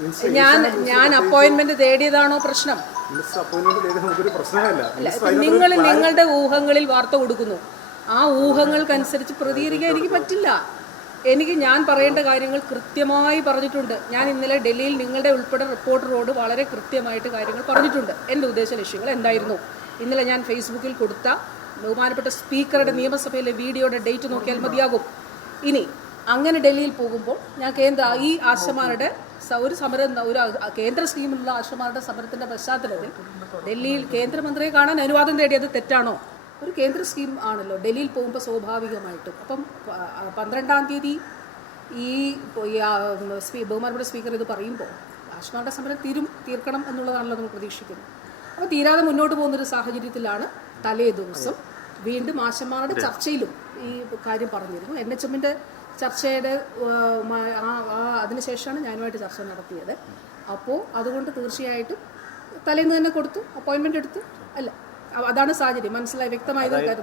ഞാൻ ഞാൻ അപ്പോയിന്റ്മെന്റ് തേടിയതാണോ പ്രശ്നം? നിങ്ങൾ നിങ്ങളുടെ ഊഹങ്ങളിൽ വാർത്ത കൊടുക്കുന്നു. ആ ഊഹങ്ങൾക്കനുസരിച്ച് പ്രതികരിക്കാൻ എനിക്ക് പറ്റില്ല. എനിക്ക് ഞാൻ പറയേണ്ട കാര്യങ്ങൾ കൃത്യമായി പറഞ്ഞിട്ടുണ്ട്. ഞാൻ ഇന്നലെ ഡൽഹിയിൽ നിങ്ങളുടെ ഉൾപ്പെടെ റിപ്പോർട്ടറോട് വളരെ കൃത്യമായിട്ട് കാര്യങ്ങൾ പറഞ്ഞിട്ടുണ്ട്. എന്റെ ഉദ്ദേശ ലക്ഷ്യങ്ങൾ എന്തായിരുന്നു? ഇന്നലെ ഞാൻ ഫേസ്ബുക്കിൽ കൊടുത്ത ബഹുമാനപ്പെട്ട സ്പീക്കറുടെ നിയമസഭയിലെ വീഡിയോയുടെ ഡേറ്റ് നോക്കിയാൽ മതിയാകും. ഇനി അങ്ങനെ ഡൽഹിയിൽ പോകുമ്പോൾ ഞാൻ കേന്ദ്ര ഈ ആശ്രമാരുടെ ഒരു സമരം ഒരു കേന്ദ്ര സ്കീമിലുള്ള ആശ്രമാരുടെ സമരത്തിന്റെ പശ്ചാത്തലത്തിൽ ഡൽഹിയിൽ കേന്ദ്രമന്ത്രിയെ കാണാൻ അനുവാദം തേടിയത് തെറ്റാണോ? ഒരു കേന്ദ്ര സ്കീം ആണല്ലോ ഡൽഹിയിൽ പോകുമ്പോൾ സ്വാഭാവികമായിട്ടും. അപ്പം പന്ത്രണ്ടാം തീയതി ഈ ബഹുമാനപ്പെട്ട സ്പീക്കർ ഇത് പറയുമ്പോൾ ആശ്രമാരുടെ സമരം തീരും തീർക്കണം എന്നുള്ളതാണല്ലോ നമ്മൾ പ്രതീക്ഷിക്കുന്നത്. അപ്പോൾ തീരാതെ മുന്നോട്ട് പോകുന്നൊരു സാഹചര്യത്തിലാണ് തലേ ദിവസം വീണ്ടും ആശമാരുടെ ചർച്ചയിലും ഈ കാര്യം പറഞ്ഞിരുന്നു. എൻ എച്ച് എമ്മിന്റെ ചർച്ചയുടെ അതിനുശേഷമാണ് ഞാനുമായിട്ട് ചർച്ച നടത്തിയത്. അപ്പോൾ അതുകൊണ്ട് തീർച്ചയായിട്ടും തലേന്ന് തന്നെ കൊടുത്തു അപ്പോയിൻമെന്റ് എടുത്തു അല്ല അതാണ് സാഹചര്യം. മനസ്സിലായി വ്യക്തമായത്